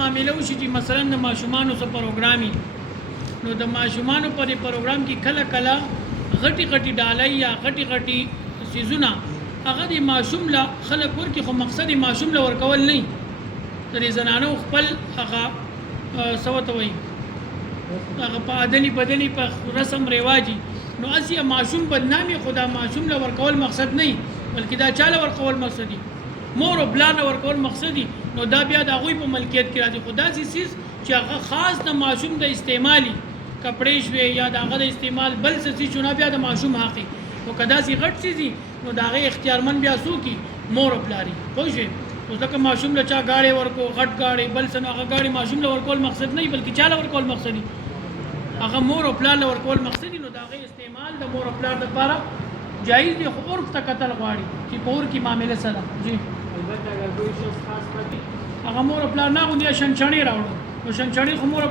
معامله وشي چې مثلا د ماشومانو سره پروګرامي نو د ماشومانو پر پروګرام کې کله کله غټي ډالۍ یا غټي سيزونه هغه د ماشوم لا خلک ورکی خو مقصد ماشوم لا ورکول نه ترې زنانو خپل هغه سوته وي هغه په بدني په رسم رواجي نو اسی ماشوم بدنامي خدا ماشوم لا ورکول مقصد نه بلکې دا چاله ورکول مقصد دي مور او بلانه ورکول مقصد دي نو دا بیا د هغوی په ملکیت کې راځي خدا سي سیس چې هغه خاص د ماشوم د استعمالي کپڑے شوي یا د هغه د استعمال بل څه چې چونه بیا د ماشوم حقي او کدا سي غټ سي دي نو دا هغه اختیارمن بیا سو کی مور او بلاري خو شي اوس دا ماشوم له چا گاڑی ورکو غټ گاڑی بل څه هغه گاڑی ماشوم له ورکول مقصد نه بلکې چاله ورکول مقصد دي هغه مور او بلار له ورکول مقصد دي نو دا هغه استعمال د مور او بلار لپاره جایز دي خو عرف ته قتل غواړي چې پور کی معاملې سره جی البته اگر کوئی شخص خاص پتی هغه مور او بلار نه غوډي شنچړی راوړو نو شنچړی خو مور